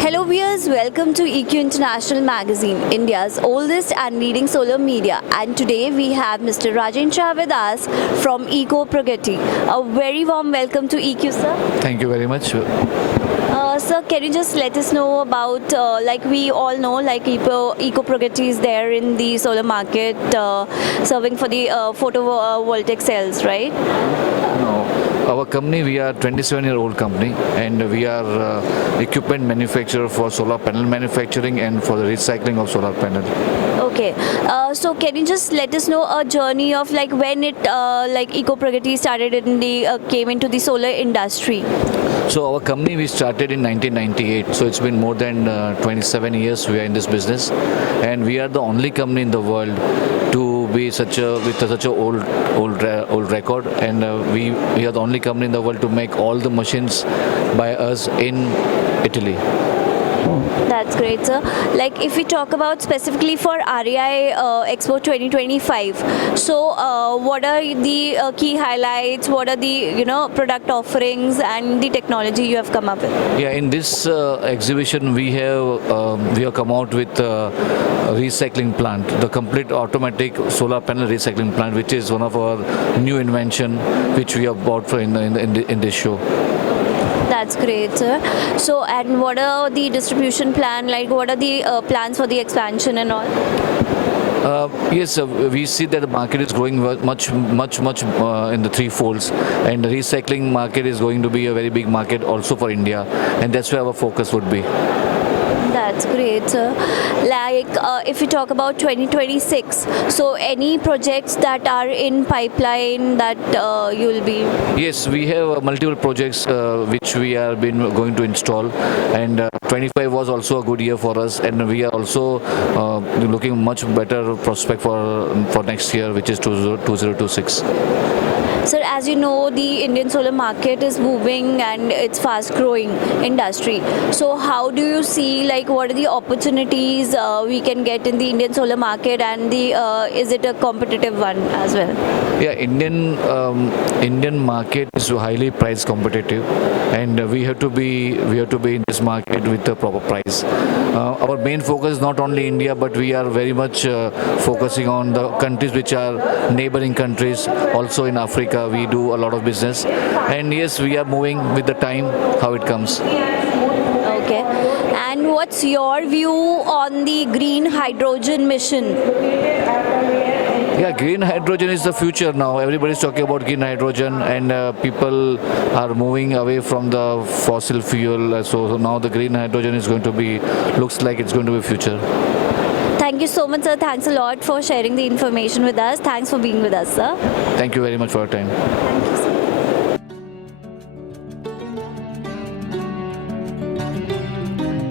Hello viewers, welcome to EQ International Magazine, India's oldest and leading solar media. And today we have Mr. Rajen Shah with us from Ecoprogetti. A very warm welcome to EQ, sir. Thank you very much. Sir, can you just let us know about, like we all know, like Ecoprogetti is there in the solar market, serving for the photovoltaic cells, right? No. Our company, we are 27-year-old company, and we are equipment manufacturer for solar panel manufacturing and for the recycling of solar panel. Okay, so can you just let us know a journey of like when it like Ecoprogetti started in the came into the solar industry? So our company, we started in 1998. So it's been more than 27 years we are in this business, and we are the only company in the world to be with such a old record, and we are the only company in the world to make all the machines by us in Italy. That's great, sir. Like if we talk about specifically for REI Expo 2025, so what are the key highlights? What are the product offerings and the technology you have come up with? Yeah, in this exhibition we have come out with a recycling plant, the complete automatic solar panel recycling plant, which is one of our new invention which we have bought for in this show. That's great, sir. So, and what are the distribution plan? Like, what are the plans for the expansion and all? Yes, we see that the market is growing much in the three folds, and the recycling market is going to be a very big market also for India, and that's where our focus would be. That's great, sir. Like if we talk about 2026, so any projects that are in pipeline that you'll be? Yes, we have multiple projects which we have been going to install, and 25 was also a good year for us, and we are also looking much better prospect for next year, which is 2026. Sir, as you know, the Indian solar market is booming and it's fast growing industry. So how do you see, like, what are the opportunities we can get in the Indian solar market, and is it a competitive one as well? Yeah, Indian market is highly price competitive, and we have to be in this market with the proper price. Our main focus is not only India, but we are very much focusing on the countries which are neighboring countries. Also in Africa, we do a lot of business, and yes, we are moving with the time how it comes. Okay. And what's your view on the green hydrogen mission? Yeah, green hydrogen is the future now. Everybody's talking about green hydrogen, and people are moving away from the fossil fuel. So now the green hydrogen is going to be, looks like it's going to be future. Thank you so much, sir. Thanks a lot for sharing the information with us. Thanks for being with us, sir. Thank you very much for your time. Thank you, sir.